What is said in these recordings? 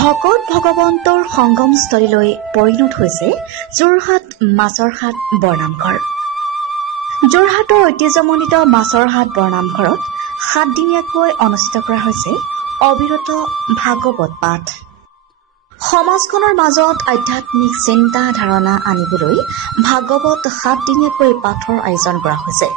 ভকত ভগৱন্তৰ সংগমস্থলীলৈ পৰিণত হৈছে যোৰহাট মাছৰহাট বৰনামঘৰ। যোৰহাটৰ ঐতিহ্যমণ্ডিত মাছৰহাট বৰনামঘৰত 7 দিনীয়াকৈ অনুষ্ঠিত কৰা হৈছে অবিৰত ভাগৱত পাঠ। সমাজখনৰ মাজত আধ্যাত্মিক চিন্তা ধাৰণা আনিবলৈ ভাগৱত 7 দিনীয়াকৈ পাঠৰ আয়োজন কৰা হৈছে।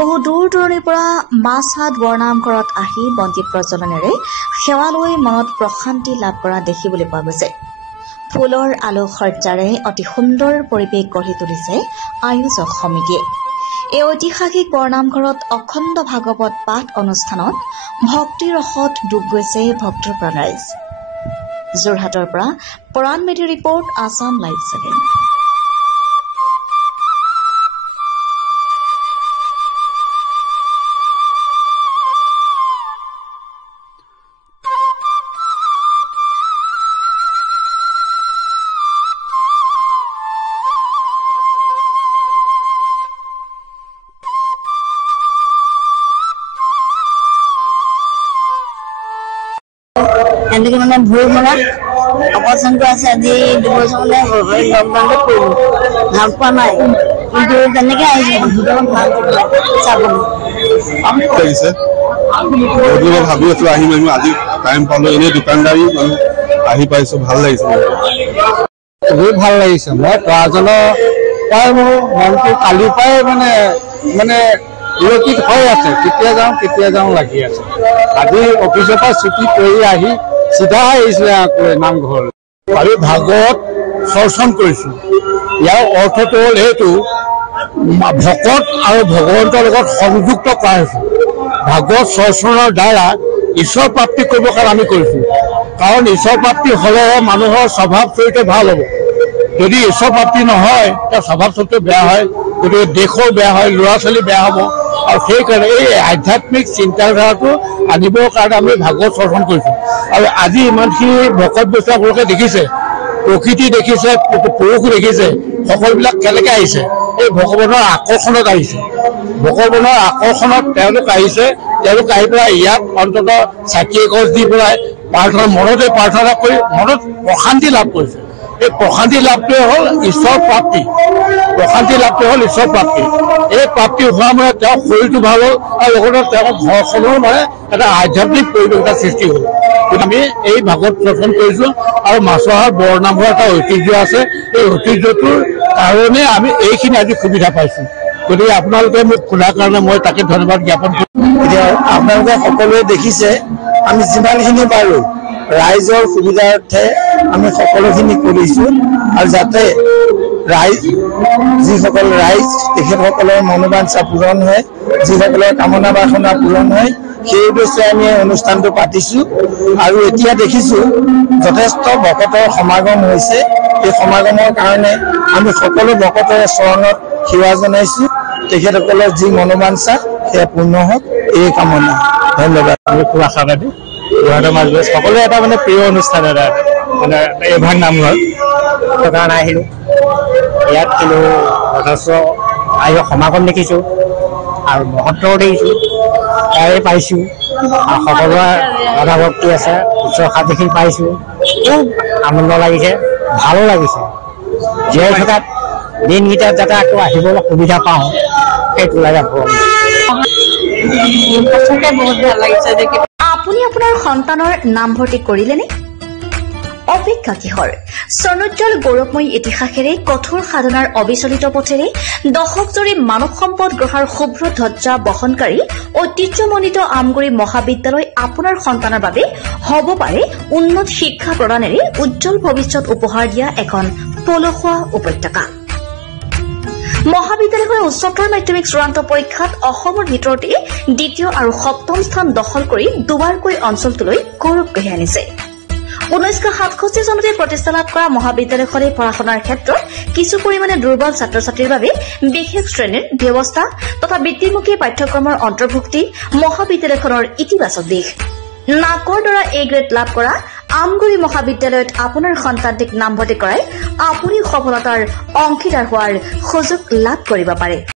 বহু দূৰ দূৰণিৰ পৰা মাছহাট বৰনামঘৰত আহি বন্তি প্ৰজ্বলনেৰে সেৱা লৈ মনত প্ৰশান্তি লাভ কৰা দেখিবলৈ পোৱা গৈছে। ফুলৰ আলোকসজ্জাৰে অতি সুন্দৰ পৰিৱেশ গঢ়ি তুলিছে আয়োজক সমিতিয়ে। এই ঐতিহাসিক বৰনামঘৰত অখণ্ড ভাগৱত পাঠ অনুষ্ঠানত ভক্তিৰ ৰসত ডুব গৈছে ভক্তৰ প্ৰাণ ৰাইজ। যোৰহাটৰ পৰা পৰাণ মেধিৰ ৰিপৰ্ট, আছাম লাইভ 7। এনেকে মানে ভুল মনত অপাৰেশ্যনটো আছে। আজি 2 বছৰ মানে লকডাউনটো কৰিলো, ভাল পোৱা নাই, কিন্তু তেনেকে আহিছো ভাল চাবলৈ ভাবি আছো আহিম আহিম, আজি টাইম পালো, এনেই দোকানদাৰী আহি পাইছো, ভাল লাগিছে, খুবেই ভাল লাগিছে। মই তৰাজনৰ প্ৰায় মোৰ মনটো কালিৰ পৰাই মানে ইৰকিত হৈ আছে, কেতিয়া যাওঁ লাগি আছে। আজি অফিচৰ পৰা ছুটি কৰি আহি চিধা আহিছো আকৌ নামঘৰ। আমি ভাগৱত চৰ্চন কৰিছো। ইয়াৰ অৰ্থটো হ'ল এইটো, ভকত আৰু ভগৱন্তৰ লগত সংযুক্ত কৰা হৈছে। ভাগৱত চৰ্চনৰ দ্বাৰা ঈশ্বৰ প্ৰাপ্তি কৰিবৰ কাৰণে আমি কৰিছো। কাৰণ ঈশ্বৰ প্ৰাপ্তি হলেহে মানুহৰ স্বভাৱ চৰিত্ৰ ভাল হ'ব। যদি ঈশ্বৰ প্ৰাপ্তি নহয়, তাৰ স্বভাৱ চৰিত্ৰ বেয়া হয়, গতিকে দেশও বেয়া হয়, ল'ৰা ছোৱালী বেয়া হ'ব। আৰু সেইকাৰণে এই আধ্যাত্মিক চিন্তাধাৰাটো আনিবৰ কাৰণে আমি ভাগৱত চৰ্চন কৰিছো। আৰু আজি ইমানখিনি ভকত বৈষ্ণৱ আপোনালোকে দেখিছে, প্ৰকৃতি দেখিছে, পুৰুষ দেখিছে, সকলোবিলাক কেনেকে আহিছে, এই ভগৱানৰ আকৰ্ষণত আহিছে। ভগৱানৰ আকৰ্ষণত তেওঁলোক আহিছে। তেওঁলোক আহি পেলাই ইয়াত অন্তত চাকি এগছ দি পেলাই মনতে প্ৰাৰ্থনা কৰি মনত প্ৰশান্তি লাভ কৰিছে। এই প্ৰশান্তি লাভটোৱে হ'ল ঈশ্বৰ প্ৰাপ্তি। প্ৰশান্তি লাভটোৱে হ'ল ঈশ্বৰ প্ৰাপ্তি। এই প্ৰাপ্তি হোৱা মানে তেওঁৰ শৰীৰটো ভাল হ'ল, আৰু লগতে তেওঁৰ ঘৰখনৰ এটা আধ্যাত্মিক পৰিৱেশ এটা সৃষ্টি হ'ল। আমি এই ভাগৱত দৰ্শন কৰিছো। আৰু মাছৰহাট বৰনামঘৰ এটা ঐতিহ্য আছে। এই ঐতিহ্যটোৰ কাৰণে আমি এইখিনি আজি সুবিধা পাইছো। গতিকে আপোনালোকে মোক সোধাৰ কাৰণে মই তাকে ধন্যবাদ জ্ঞাপন কৰিছো। এতিয়া আপোনালোকে সকলোৱে দেখিছে, আমি যিমানখিনি পাৰো ৰাইজৰ সুবিধাৰ্থে আমি সকলোখিনি কৰিছো। আৰু যাতে যিসকল ৰাইজ তেখেতসকলৰ মনোবাঞ্ছা পূৰণ হয়, যিসকলৰ কামনা বাসনা পূৰণ হয়, সেই উদ্দেশ্যে আমি এই অনুষ্ঠানটো পাতিছো। আৰু এতিয়া দেখিছো যথেষ্ট ভকতৰ সমাগম হৈছে। এই সমাগমৰ কাৰণে আমি সকলো ভকতৰে চৰণত সেৱা জনাইছো। তেখেতসকলৰ যি মনোবাঞ্ছা সেয়া পূৰ্ণ হওক, এই কামনা। ধন্যবাদ। আমি খুব আশাবাদী যোৰহাটৰ মাজত সকলোৰে এটা প্ৰিয় অনুষ্ঠান এটা এভাগ নামঘৰ কাৰণে আহিলো। ইয়াত কিন্তু যথেষ্ট সমাগম দেখিছো আৰু মহত্বও দেখিছো, তাৰে পাইছো। আৰু সকলোৰে ৰাধা ভক্তি আছে, উৎসাহ দেখি পাইছো। খুব আনন্দ লাগিছে, ভালো লাগিছে। জীয়াই থকাত দিনকেইটাত যাতে আকৌ আহিবলৈ সুবিধা পাওঁ, সেইটো লাগে। বহুত ভাল লাগিছে দেখি। আপুনি আপোনাৰ সন্তানৰ নামভৰ্তি কৰিলেনে? অপেক্ষা কিহৰ? স্বৰ্ণোজ্জ্বল গৌৰৱময়ী ইতিহাসেৰে কঠোৰ সাধনাৰ অবিচলিত পথেৰে দশকজুৰি মানৱ সম্পদ গঢ়াৰ শুভ্ৰ ধ্বজা বহনকাৰী ঐতিহ্যমণ্ডিত আমগুৰি মহাবিদ্যালয় আপোনাৰ সন্তানৰ বাবে হ'ব পাৰে উন্নত শিক্ষা প্ৰদানেৰে উজ্জ্বল ভৱিষ্যত উপহাৰ দিয়া এখন পলসুৱা উপত্যকা। মহাবিদ্যালয়খনে উচ্চতৰ মাধ্যমিক চূড়ান্ত পৰীক্ষাত অসমৰ ভিতৰতে 2য় আৰু 7ম স্থান দখল কৰি দুবাৰকৈ অঞ্চলটোলৈ গৌৰৱ কঢ়িয়াই আনিছে। 1967 চনতে প্ৰতিষ্ঠা লাভ কৰা মহাবিদ্যালয়খনে পঢ়া শুনাৰ ক্ষেত্ৰত কিছু পৰিমাণে দুৰ্বল ছাত্ৰ ছাত্ৰীৰ বাবে বিশেষ শ্ৰেণীৰ ব্যৱস্থা তথা বৃত্তিমুখী পাঠ্যক্ৰমৰ অন্তৰ্ভুক্তি মহাবিদ্যালয়খনৰ ইতিবাচক দিশ। নাকৰ দ্বাৰা A গ্ৰেড লাভ কৰা আমগুৰি মহাবিদ্যালয়ত আপোনাৰ সন্তানটিক নামভৰ্তি কৰাই আপুনি সফলতাৰ অংশীদাৰ হোৱাৰ সুযোগ লাভ কৰিব পাৰে।